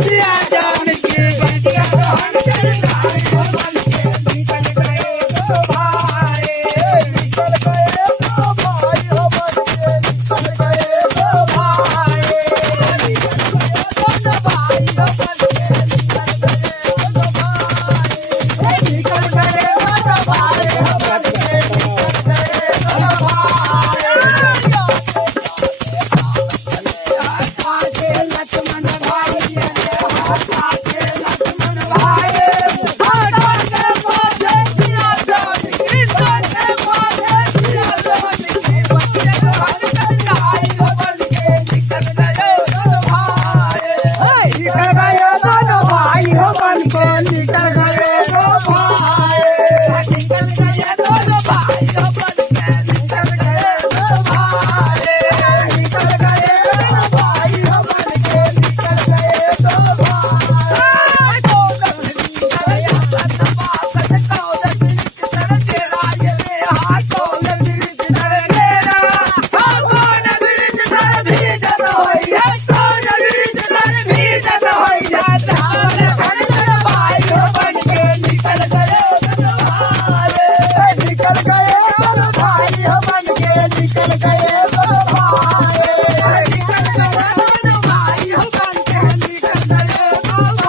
सिया जान की बटिया रोहन के भाई हो बन के निकल गए दो भाई निकल गए दो भाई हो बन के निकल गए दो भाई निकल गए दो भाई हो बन के निकल गए दो भाई निकल गए दो भाई हो बन के निकल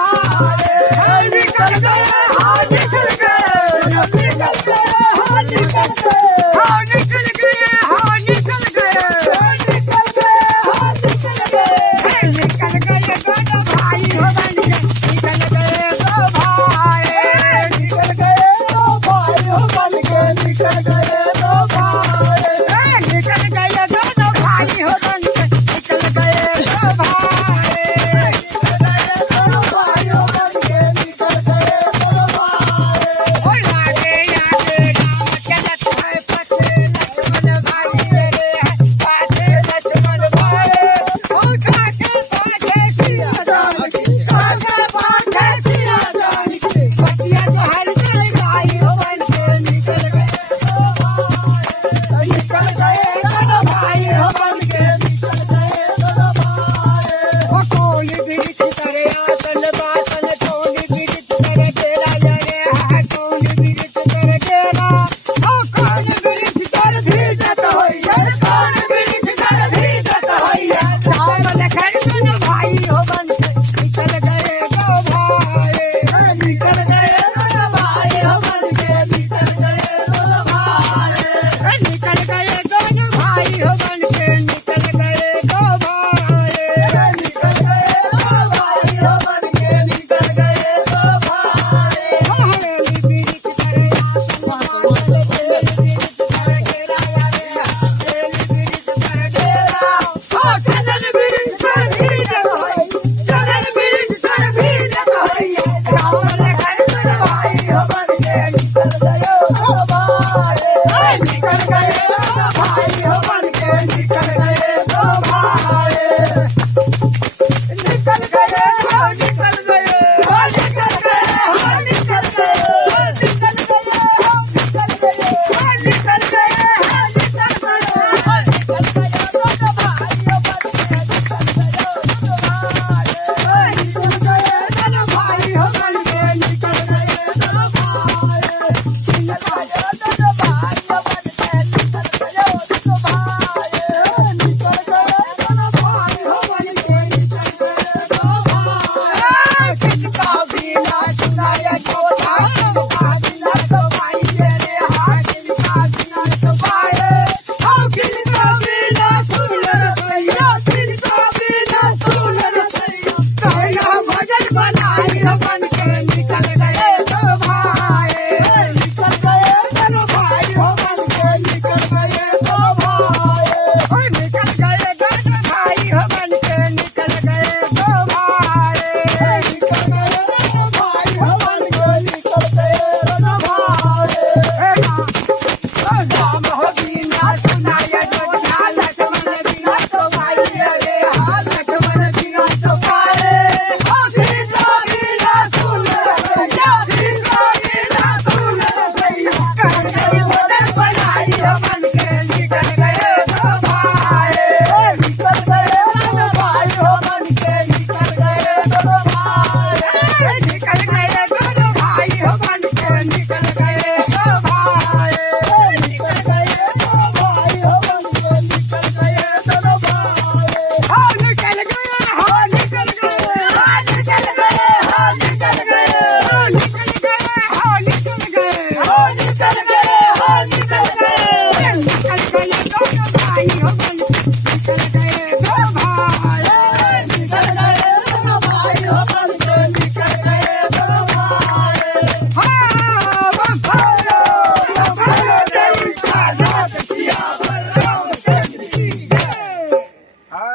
गए दो भाई लक्ष्मण भाई लक्ष्मण भाई निकल गए निकल गए हो निकल गए